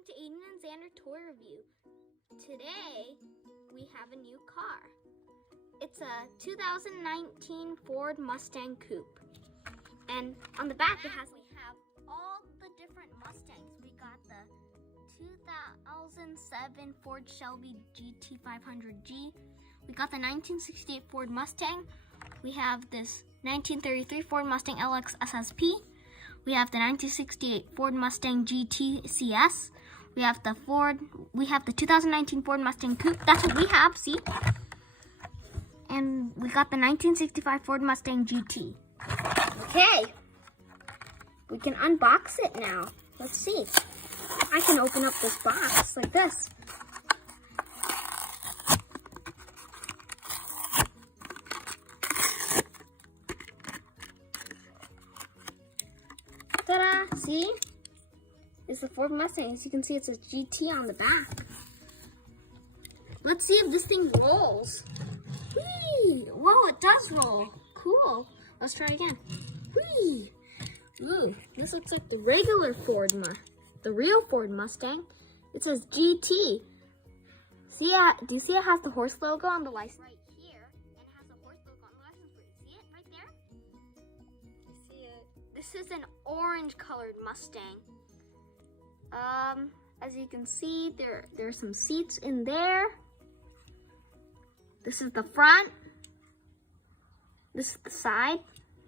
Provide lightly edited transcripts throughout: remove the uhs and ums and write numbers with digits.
welcome to Aiden and Xander Toy Review. Today, we have a new car. It's a 2019 Ford Mustang Coupe. And on the back, we have all the different Mustangs. We got the 2007 Ford Shelby GT500G. We got the 1968 Ford Mustang. We have this 1933 Ford Mustang LX SSP. We have the 1968 Ford Mustang GT CS. We have the 2019 Ford Mustang Coupe. That's what we have, see? And we got the 1965 Ford Mustang GT. Okay, we can unbox it now. Let's see. I can open up this box like this. Ta-da! See? It's the Ford Mustang. As you can see, it says GT on the back. Let's see if this thing rolls. Whee! Whoa, it does roll. Cool. Let's try again. Whee! Ooh, this looks like the regular Ford the real Ford Mustang. It says GT. See, do you see it has the horse logo on the license? Right here, and it has the horse logo on the license plate. See it right there? You see it? This is an orange colored Mustang. As you can see, there's some seats in there. This is the front. This is the side.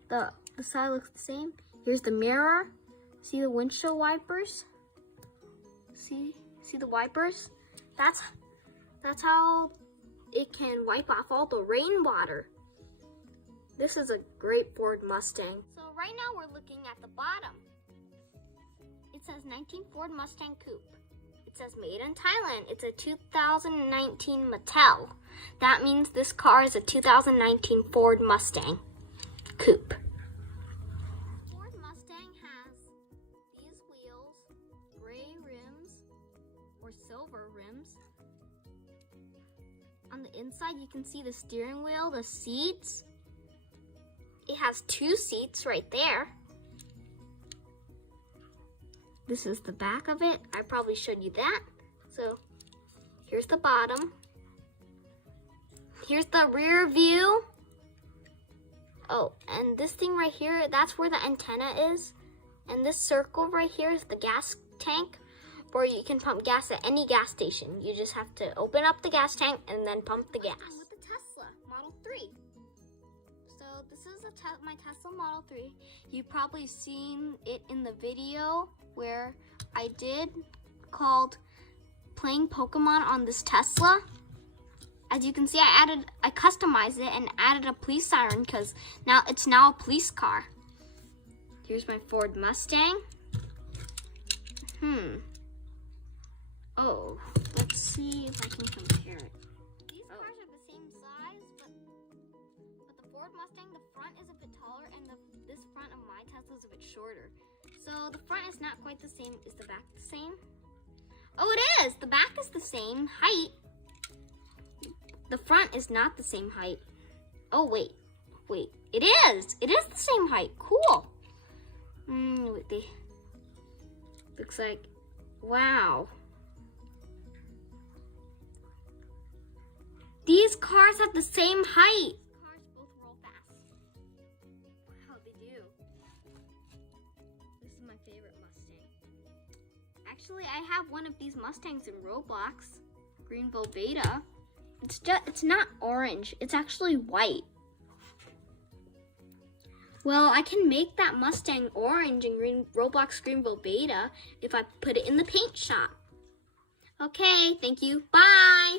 The side looks the same. Here's the mirror. See the windshield wipers? See the wipers? That's how it can wipe off all the rainwater. This is a great Ford Mustang. So right now we're looking at the bottom. It says 19 Ford Mustang Coupe. It says made in Thailand. It's a 2019 Mattel. That means this car is a 2019 Ford Mustang Coupe. Ford Mustang has these wheels, gray rims or silver rims. On the inside you can see the steering wheel, the seats. It has 2 seats right there. This is the back of it. I probably showed you that. So here's the bottom. Here's the rear view. Oh, and this thing right here, that's where the antenna is. And this circle right here is the gas tank, where you can pump gas at any gas station. You just have to open up the gas tank and then pump the gas. With the Tesla Model 3. So this is my Tesla Model 3. You've probably seen it in the video where I did called playing Pokemon on this Tesla. As you can see, I customized it and added a police siren because it's now a police car. Here's my Ford Mustang. Oh, let's see if I can compare it. These cars are the same size, but the Ford Mustang, the front is a bit taller and this front of my Tesla is a bit shorter. So the front is not quite the same. Is the back the same? Oh, it is! The back is the same height. The front is not the same height. Oh, wait. It is! It is the same height. Cool. Looks like, wow. These cars have the same height. Cars both roll fast. Wow, they do. This is my favorite Mustang. Actually, I have one of these Mustangs in Roblox, Greenville Beta. It's not orange. It's actually white. Well, I can make that Mustang orange in Roblox Greenville Beta if I put it in the paint shop. Okay, thank you. Bye.